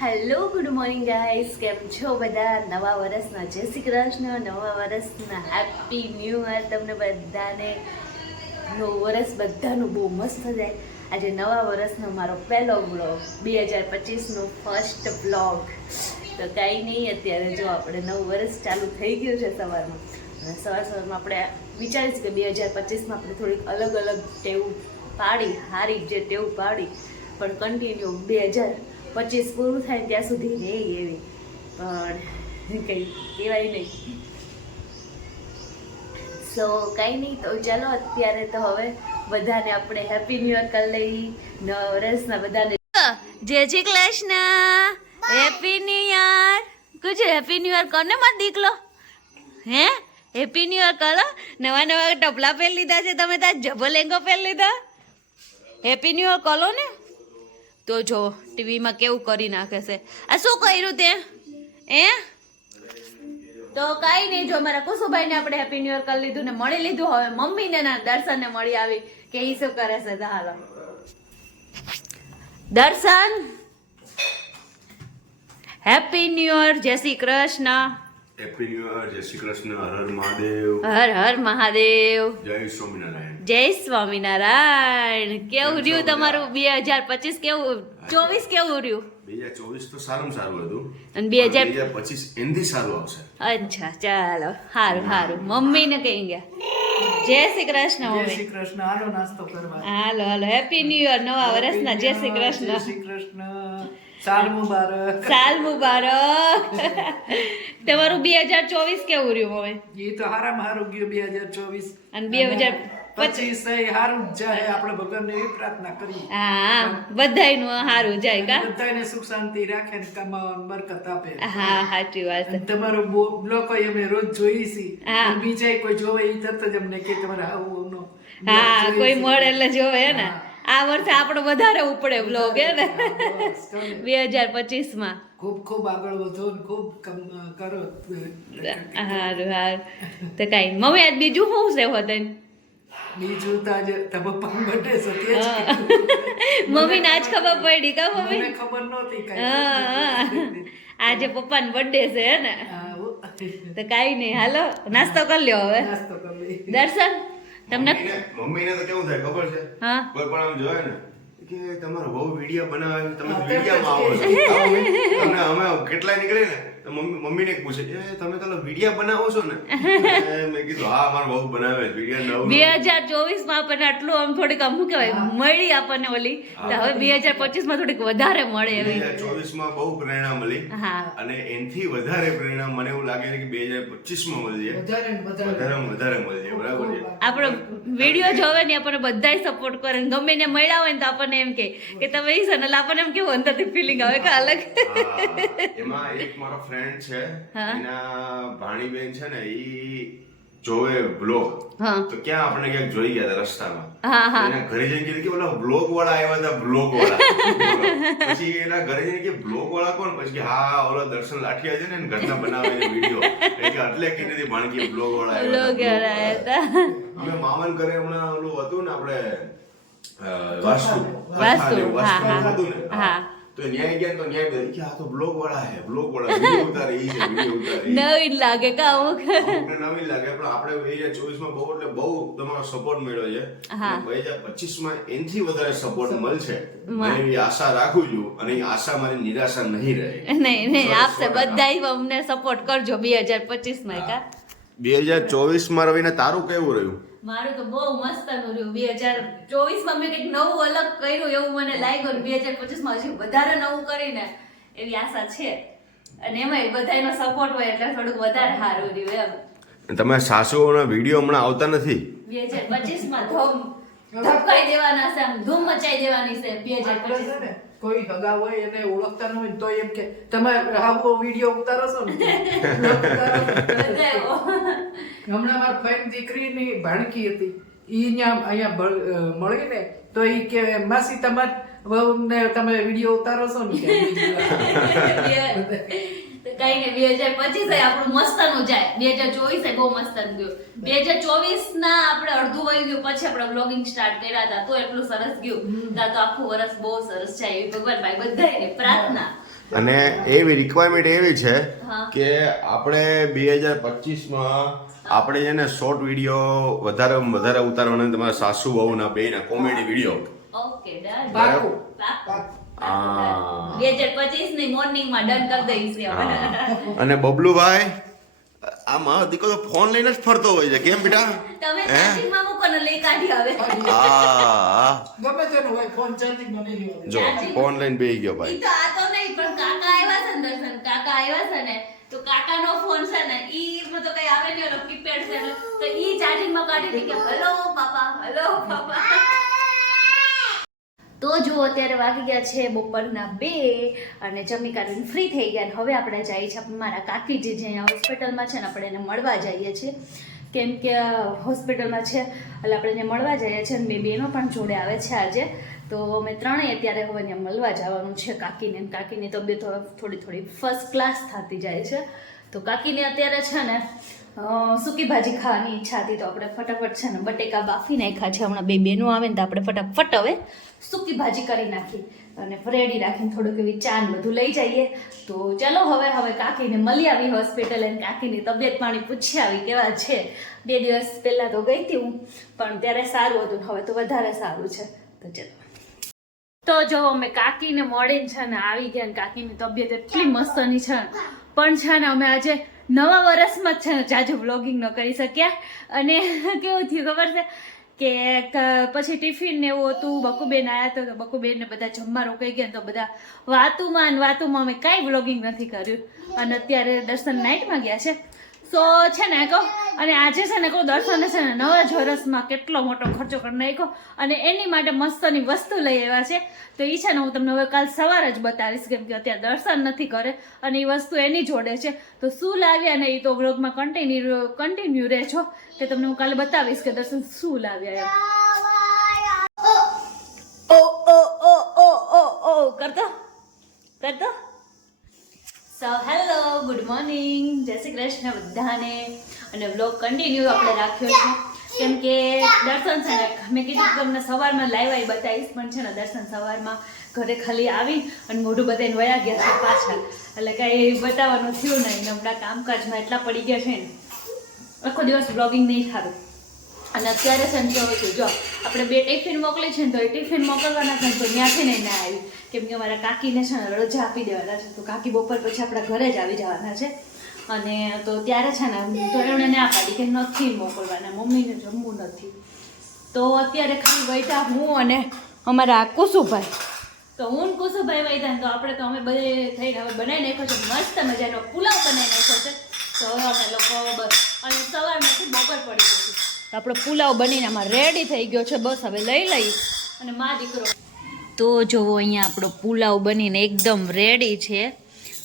Hello good morning guys, કેમ છો બધા? નવા વર્ષના જય શ્રી કૃષ્ણ, નવા વર્ષના હેપી ન્યૂ યર તમને બધાને. નવું વર્ષ બધાનું બહુ મસ્ત જાય. આજે નવા વર્ષનો મારો પહેલો બ્લોગ, 2025નો ફર્સ્ટ બ્લોગ. તો કાંઈ નહીં, અત્યારે જો આપણે નવું વર્ષ ચાલુ થઈ ગયું છે સવારમાં. અને સવારમાં આપણે વિચારીશું કે 2025માં આપણે થોડીક અલગ અલગ ટેવું પાડી, સારી જે ટેવું પાડી પણ કન્ટિન્યુ 2025 પૂરું થાય ત્યાં સુધી રહે એવી, પણ કંઈ કહેવાય નહીં. સો કાંઈ નહીં, તો ચાલો અત્યારે તો હવે બધાને આપણે હેપી ન્યૂ યર કરી લઈ. નવા વર્ષના બધાને જય Shri Krishna, happy new year. કુછ હેપી ન્યૂ યર કરને મત દીકલો, હે હેપી ન્યૂ યર કરો. નવા નવા ટપલા પહેરી લીધા છે તમે, તાર જબો લેંગો પહેરી લીધા. હેપી ન્યૂ યર કરો ને. તો જો ટીવીમાં કેવું કરી નાખે છે. આ શું કર્યું તે તો કાંઈ નહીં, જો મારા કુસુભાઈને આપણે હેપી ન્યૂ યર કરી લીધું ને મળી લીધું. હવે મમ્મીને ના દર્શનને મળી આવી કે એ શું કરે છે. હાલો દર્શન, હેપી ન્યૂ યર, જય Shri Krishna. Happy new year, જય શ્રી કૃષ્ણ, હર હર મહાદેવ. હર હર મહાદેવ. જય સ્વામિનારાયણ. જય સ્વામિનારાયણ. કેવું રહ્યું તમારું 2025? કેવું 24 કેવું રહ્યું? 2024 તો સારું હતું અને 2025 એનથી સારું આવશે. અચ્છા, ચાલો, સારું સારું. મમ્મીને કઈ ગયા જય શ્રી કૃષ્ણ. જય મમ્મી શ્રી કૃષ્ણ. હાલો નાસ્તો કરવા. હાલો હાલો, હેપી ન્યૂ યર, નવા વર્ષના જય શ્રી જય કૃષ્ણ. શ્રી કૃષ્ણ. સાલ મુબારક. સાલ મુબારક. તમારું 2024 કેવું રહ્યું હવે? એ તો હારામાં હારું ગયું 2024. અને 2025 હારું જ જાય. આપણે ભગવાનને એવી પ્રાર્થના કરી હા, બધાયનું સારું જાય કા. બધાને સુખ શાંતિ રાખે ને કમાવાનું બરકત આપે. હા, સાચી વાત. અને તમારો બ્લોગ અમે રોજ જોઈ છીએ. હા. અને બીજા કોઈ જોવે એ તરત જ અમને કે તમારે આવું નો હા, કોઈ મળે એટલે જોવે હે ને. આ વર્ષે આપણો વધારે ઉપડે બ્લોગ હે ને 2025 માં. ખૂબ ખૂબ આગળ વધો ને ખૂબ કરો. હારું હારું. તો કાંઈ મમ્મી આજ બીજું શું છે હોતન? બીજું તો આજે તમારા પપ્પાનો બર્થડે છે તે જ કીધું. મમ્મીને આજ ખબર પડી કા મમ્મી? મને ખબર નહોતી હા, આજે પપ્પાનો બર્થડે છે હે ને. તો કાંઈ નહીં, હાલો નાસ્તો કરી લ્યો હવે. નાસ્તો કરી લઈ. દર્શન તમને મમ્મીને તો કેવું થાય ખબર છે? હા. કોઈ પણ આમ જોવે ને કે તમારો બહુ વિડીયો બનાવે છે, તમે વિડીયોમાં આવો છો. આવો તમને અમે કેટલાય નીકળે ને તો મમ્મીને પૂછે એ તમે તો વિડીયો બનાવો છો ને? મેં કીધું હા, મારો બહુ બનાવે છે વિડીયો. 2024 માં આપણને આટલું આમ થોડીક આમ શું કહેવાય મળી આપણને ઓલી, તો હવે 2025 માં થોડીક વધારે મળે એવી. 2024 માં બહુ પ્રેરણા મળી. હા. અને એનથી વધારે પ્રેરણા મને એવું લાગે છે કે 2025 માં મળશે. વધારે ને વધારે. વધારે મળશે. બરાબર છે. આપણો વિડીયો જોવે ને આપણને બધાય સપોર્ટ કરે ને ગમે ને મળ્યા હોય ને તો આપણને એમ કે તમે ઈ છે ને, એટલે આપણને એમ કેવું અંદરથી ફિલિંગ આવે કે અલગ. એમાં એક મારો ફ્રેન્ડ છે, હા. એના ભાણીબેન છે ને, ઈ જોવે બ્લોગ હા. તો ક્યાં આપણે ક્યાંક જોઈ ગયા હતા રસ્તામાં. હા, હા. એના ઘરે જઈને કીધું કે ઓલા બ્લોગ વાળા આવ્યા હતા, બ્લોગ વાળા. પછી એના ઘરે જઈને કે બ્લોગ વાળા કોણ? પછી કે હા, ઓલો દર્શન લાઠિયા છે ને, એને ઘરના બનાવે વિડીયો. એટલે એટલે કીધી ભાણકી બ્લોગ વાળા આવ્યા લોગ હતા. હતા. અમે મામન ઘરે હમણાં ઓલું હતું ને, આપણે વાસ્તુ વાસ્તુ, હા, હા. હતું ને, હા. તો ન્યાય ગયા તો ન્યાય બધા કે આ તો બ્લોગ વાળા હે, બ્લોગ વાળા વિડિયો ઉતારે ઈ છે, વિડિયો ઉતારે ઈ. નવીન લાગે કા અમુક. અમુકને નવીન લાગે, પણ આપણે 2024 માં બહુ એટલે બહુ તમારો સપોર્ટ મળ્યો છે. હા. અને 2025 માં એનથી વધારે સપોર્ટ મળશે મને એવી આશા રાખું છું, અને એ આશા મારી નિરાશા નહીં રહે. નહીં નહીં, આપશે બધાય અમને સપોર્ટ કરજો 2025 માં કા. 2024 માં રવિને તારું કેવું રહ્યું? મારું તો બહુ મસ્ત નું રહ્યું. 2024 માં મેં કંઈક નવું અલગ કર્યું એવું મને લાગ્યું ને 2025 માં હજી વધારે નવું કરીને એવી આશા છે. અને એમાંય બધાયનો સપોર્ટ હોય એટલે થોડુંક વધારે સારું રહ્યું એમ. તમે સાસુઓના વિડીયો હમણાં આવતા નથી? 2025 માં ધબકાઈ દેવાના છે, આમ ધૂમ મચાઈ દેવાની છે 2025 ને કોઈ હગા હોય એને ઓળખતા ન હોય તો એમ કે તમે આવો વિડીયો ઉતારો છો ને. હમણાં મારા ફ્રેન્ડ દીકરીની ભાણકી હતી, ઈ અહીંયા મળીને તો ઈ કે માસી તમાર વહુને તમે વિડીયો ઉતારો છો ને. કઈ ને 2025 આપણું મસ્તનું જાય. 2024 બહુ મસ્તનું ગયું. 2024 ના આપણે અડધું વહી ગયું પછી આપણે બ્લોગિંગ સ્ટાર્ટ કર્યા હતા તો એટલું સરસ ગયું. તો આખું વર્ષ બહુ સરસ જાય એવી ભગવાન ભાઈ બધાને પ્રાર્થના. અને એવી રિક્વાયરમેન્ટ એવી છે હા. કે આપણે 2025માં આપણે છે ને શોર્ટ વિડીયો વધારે ઉતારવાના તમારા સાસુ વહુના બેયના કોમેડી વિડીયો. ઓકે ડન પાકું. હા. 2025 ની મોર્નિંગ માં ડન કરી દઈશું આપણે. અને બબલુભાઈ આ મારો દીકરો તો ફોન લઈને જ ફરતો હોય છે કેમ બેટા તમે ચાર્જિંગ માં મૂકો ને લઈ કાઢી આવે. આ ગમે તેનું હોય ફોન ચાર્જિંગ માં નહીં હોય. જો ફોન લઈને બેહી ગયો ઈ ભાઈ. તો આ તો નહીં પણ કાકા આવ્યા છે ને દર્શન કાકા આવ્યા છે ને તો કાકાનો ફોન છે ને ઈ માં તો કઈ આવે નહીં ઓલો કીપેડ છે ને તો ઈ ચાર્જિંગ માં કાઢી દે કે હેલો પાપા પાપા. તો જો અત્યારે વાગી ગયા છે બપોરના 2 અને જમી કાઢીને ફ્રી થઈ ગયા અને હવે આપણે જઈએ છીએ મારા કાકીજી જે અહીંયા હોસ્પિટલમાં છે ને આપણે એને મળવા જઈએ છીએ કેમ કે હોસ્પિટલમાં છે એટલે આપણે એને મળવા જઈએ છીએ અને બે બેનો પણ જોડે આવે છે આજે તો અમે ત્રણેય અત્યારે હવે અહીંયા મળવા જવાનું છે કાકીને અને કાકીની તબિયત હવે થોડી ફર્સ્ટ ક્લાસ થતી જાય છે તો કાકીને અત્યારે છે ને સૂકી ભાજી ખાવાની ઈચ્છા હતી તો આપણે ફટાફટ છે ને બટેકા બાફી નાખ્યા છે હમણાં બે બેનો આવે ને તો આપણે ફટાફટ હવે સૂકી ભાજી કરી નાખી અને રેડી રાખીને થોડુંક એવી ચા ને બધું લઈ જઈએ તો ચલો હવે કાકીને મળી આવી હોસ્પિટલ અને કાકીની તબિયત પાણી પૂછી આવી કેવા છે 2 દિવસ પહેલાં તો ગઈ હતી હું પણ ત્યારે સારું હતું હવે તો વધારે સારું છે તો ચલો તો જો અમે કાકીને મળીને છે ને આવી ગયા ને કાકીની તબિયત એટલી મસ્તની છે પણ છે ને અમે આજે નવા વર્ષમાં જ છે ને જાજુ વ્લોગિંગ ન કરી શક્યા અને કેવું થયું ખબર છે કે પછી ટિફિન ને એવું હતું બકુબેન આવ્યા તો બકુબેન ને બધા જમવા રોકાઈ ગયા તો બધા વાતુમાં અમે કાંઈ વ્લોગિંગ નથી કર્યું અને અત્યારે દર્શન નાઇટમાં ગયા છે સો છે ને કહો અને આજે છે ને કહું દર્શને છે ને નવા જ વર્ષમાં કેટલો મોટો ખર્ચો કરી નાખ્યો અને એની માટે મસ્તની વસ્તુ લઈ આવ્યા છે તો એ છે ને હું તમને હવે કાલ સવારે જ બતાવીશ કેમ કે અત્યારે દર્શન નથી કરે અને એ વસ્તુ એની જોડે છે તો શું લાવ્યા ને એ તો વ્લોગમાં કન્ટિન્યુ રહેજો કે તમને હું કાલે બતાવીશ કે દર્શન શું લાવ્યા એમ કરતો સો હેલો ગુડ મોર્નિંગ જય શ્રી કૃષ્ણ બધાને અને વ્લોગ કન્ટિન્યુ આપણે રાખ્યો છે કેમ કે દર્શન છે ને મેં કીધું તમને સવારમાં લાઈવ આવી બતાવીશ પણ છે ને દર્શન સવારમાં ઘરે ખાલી આવી અને મોઢું બધાને વયા ગયા છે પાછળ એટલે કાંઈ બતાવવાનું થયું નહીં ને હમણાં કામકાજમાં એટલા પડી ગયા છે ને આખો દિવસ વ્લોગિંગ નહીં થતું અને અત્યારે છે ને કેવું થયું જો આપણે 2 ટિફિન મોકલી છે ને તો એ ટિફિન મોકલવાના છે તો ત્યાંથી નહીં ના આવી કેમ કે મારા કાકીને છે ને રજા આપી દેવાના છે તો કાકી બપોર પછી આપણા ઘરે જ આવી જવાના છે અને તો ત્યારે છે ને તો એમણે ના પાડી કે નથી મોકલવાના મમ્મીને જમવું નથી તો અત્યારે ખાલી બેઠા હું અને અમારા કુસુભાઈ તો હું કુસુભાઈ વૈધા તો આપણે તો અમે બધે થઈને હવે બનાવી નાખ્યો છે મસ્ત મજાનો પુલાવ બનાવી નાખ્યો છે તો હવે અમે લોકો બસ અને સવારમાંથી બપોર પડી ગયું છે તો આપણો પુલાવ બનીને આમાં રેડી થઈ ગયો છે બસ હવે લઈ લઈ અને મા દીકરો તો જોવો અહીંયા આપણો પુલાવ બનીને એકદમ રેડી છે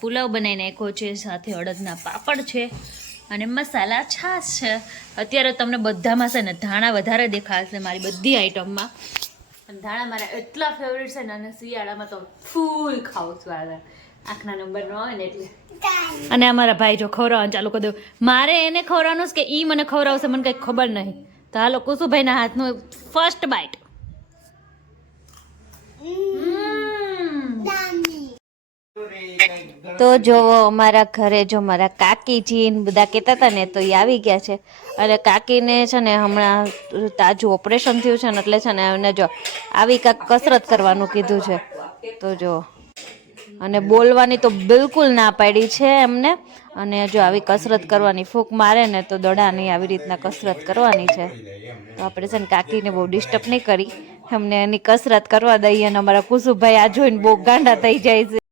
પુલાવ બનાવી નાખ્યો છે સાથે અડદના પાપડ છે અને મસાલા છાશ છે અત્યારે તમને બધામાં છે ને ધાણા વધારે દેખાશે મારી બધી આઈટમમાં અને ધાણા મારા એટલા ફેવરેટ છે ને અને શિયાળામાં તો ફૂલ ખાઉં છું આ આંખના નંબર ન હોય ને એટલે અને અમારા ભાઈ જો ખવડાવવાનું ચાલુ કરી દઉં મારે એને ખવડાવવાનું છે કે એ મને ખવડાવશે મને કંઈ ખબર નહીં તો હાલો કુસુભાઈના હાથનું ફર્સ્ટ બાઇટ તો જો અમારા ઘરે જો મારા કાકીજી બધા કહેતા હતા ને તો એ આવી ગયા છે અને કાકીને છે ને હમણાં તાજું ઓપરેશન થયું છે ને એટલે છે ને એમને જો આવી કાંઈક કસરત કરવાનું કીધું છે તો જો અને બોલવાની તો બિલકુલ ના પાડી છે એમને અને જો આવી કસરત કરવાની ફૂંક મારે ને તો દડાની આવી રીતના કસરત કરવાની છે તો આપણે છે ને કાકીને બહુ ડિસ્ટર્બ નહીં કરી એમને એની કસરત કરવા દઈએ અને અમારા કુસુભાઈ આ જોઈને બહુ ગાંડા થઈ જાય છે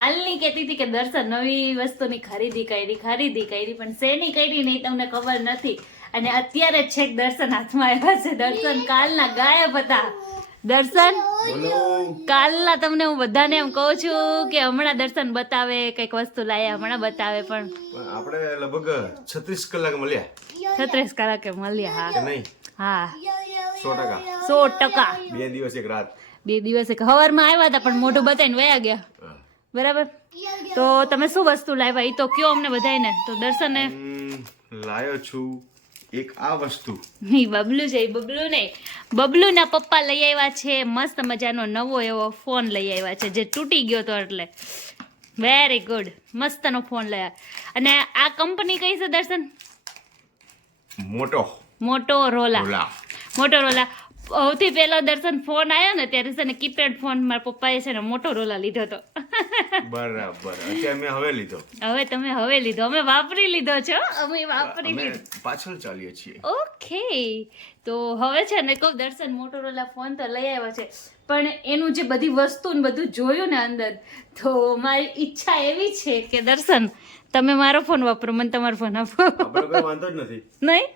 હાલની કહેતી હતી કે દર્શન નવી વસ્તુની ખરીદી કરી પણ શેની કરી નહીં તમને ખબર નથી અને અત્યારે જ છેક દર્શન હાથમાં આવ્યા છે દર્શન કાલના ગાયબ હતા દર્શન કાલના તમને હું બધાને એમ કહું છું કે હમણાં દર્શન બતાવે કઈક વસ્તુ લાયા હમણાં બતાવે પણ આપણે લગભગ 36 કલાક મળ્યા 36 કલાકે મળ્યા કે નહીં હા 100% 100% 2 દિવસ એક રાત 2 દિવસ સવારમાં આવ્યા હતા પણ મોઢું બતાવીને વયા ગયા બરાબર તો તમે શું વસ્તુ લાવ્યા એ તો કયો અમને બધાને તો દર્શને લાયો છું એક આ વસ્તુ બબલુ છે બબલુ નહીં બબલુના પપ્પા લઈ આવ્યા છે મસ્ત મજાનો નવો એવો ફોન લઈ આવ્યા છે જે તૂટી ગયો તો એટલે વેરી ગુડ, મસ્તનો ફોન લયા. અને આ કંપની કઈ છે દર્શન? મોટોરોલા. સૌથી પહેલો દર્શન ફોન આવ્યો ને ત્યારે છે ને કીપેડ ફોન મારા પપ્પાએ છે ને મોટોરોલા લીધો હતો. બરાબર. અત્યારે મેં હવે લીધો. હવે લીધો, અમે વાપરી લીધો છો, અમે વાપરી લીધો. પાછળ ચાલીએ છીએ. ઓકે, તો હવે છે ને કહું દર્શન મોટોરોલા ફોન તો લઈ આવ્યો છે, પણ એનું જે બધી વસ્તુ ને બધું જોયું ને અંદર, તો મારી ઈચ્છા એવી છે કે દર્શન તમે મારો ફોન વાપરો, મને તમારો ફોન આપો. આપણે કોઈ વાંધો જ નથી. નહીં,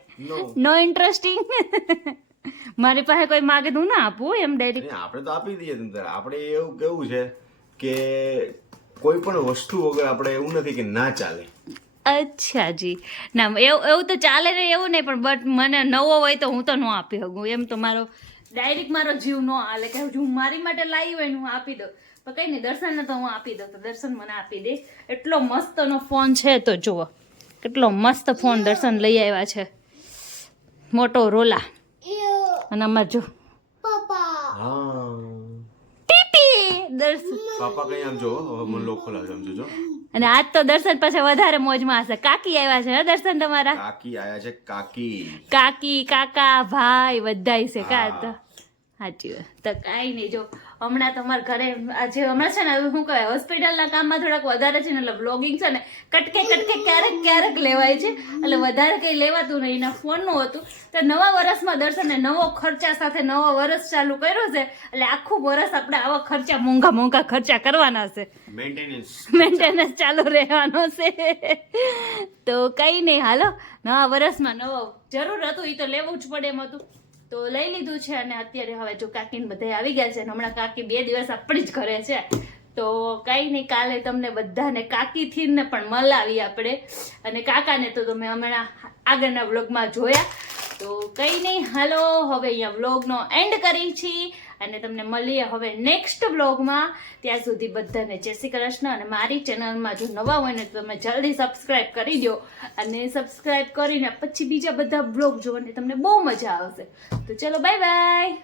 નો ઇન્ટરેસ્ટિંગ. મારી પાસે કોઈ માગે હું ના આપું એમ ડાયરેક્ટ. આપણે તો આપી દઈએ તમને. આપણે એવું કેવું છે કે કોઈ પણ વસ્તુ વગર આપણે એવું નથી કે ના ચાલે. અચ્છા જી, ના એવું તો ચાલે ને એવું નહીં, પણ બટ મને નવો હોય તો હું તો ન આપી શકું. એમ તો મારો ડાયરેક્ટ મારો જીવ ન હાલે કે હું મારી માટે લાવી હોય ને હું આપી દઉં, પણ કંઈ નહીં દર્શનને તો હું આપી દઉં, તો દર્શન મને આપી દે. એટલો મસ્તનો ફોન છે, તો જુઓ કેટલો મસ્ત ફોન દર્શન લઈ આવ્યા છે, મોટોરોલા. અને અમાર જો ટીપી દર્શન પાપા કઈ આમ જો મને લોકો લાગે આમ જો. અને આજ તો દર્શન પાસે વધારે મોજમાં હશે. કાકી આવ્યા છે દર્શન તમારા? કાકી આયા છે. કાકી, કાકા, ભાઈ બધાય છે કા? તો સાચી વાત. તો કાંઈ નહીં, જો હમણાં તમારા ઘરે આજે હમણાં છે ને શું કહેવાય હોસ્પિટલના કામમાં થોડાક વધારે છે ને, એટલે બ્લોગિંગ છે ને કટકે ક્યારેક લેવાય છે, એટલે વધારે કંઈ લેવાતું નહીં. એના ફોનનું હતું તો નવા વર્ષમાં દર્શને નવો ખર્ચા સાથે નવો વર્ષ ચાલુ કર્યો છે, એટલે આખું વર્ષ આપણે આવા ખર્ચા મોંઘા ખર્ચા કરવાના છે, મેન્ટેનન્સ ચાલુ રહેવાનો છે. તો કંઈ નહીં, હાલો નવા વર્ષમાં નવો જરૂર હતું, એ તો લેવું જ પડે એમ હતું, તો લઈ લીધું છે. અને અત્યારે હવે જો કાકીને બધા આવી ગયા છે, હમણાં કાકી 2 દિવસ આપણી જ ઘરે છે, તો કંઈ નહીં કાલે તમને બધાને કાકીથી ને પણ મળાવી આપણે, અને કાકાને તો તમે હમણાં આગળના વ્લોગમાં જોયા. તો કંઈ નહીં, હાલો હવે અહીંયા વ્લોગનો એન્ડ કરી છીએ, અને તમને મળીએ હવે નેક્સ્ટ વ્લોગમાં. ત્યાં સુધી બધાને જય શ્રી કૃષ્ણ. અને મારી ચેનલમાં જો નવા હોય ને તો તમે જલ્દી સબસ્ક્રાઈબ કરી દો, અને સબસ્ક્રાઈબ કરીને પછી બીજા બધા વ્લોગ જોવાની તમને બહુ મજા આવશે. તો ચલો બાય બાય.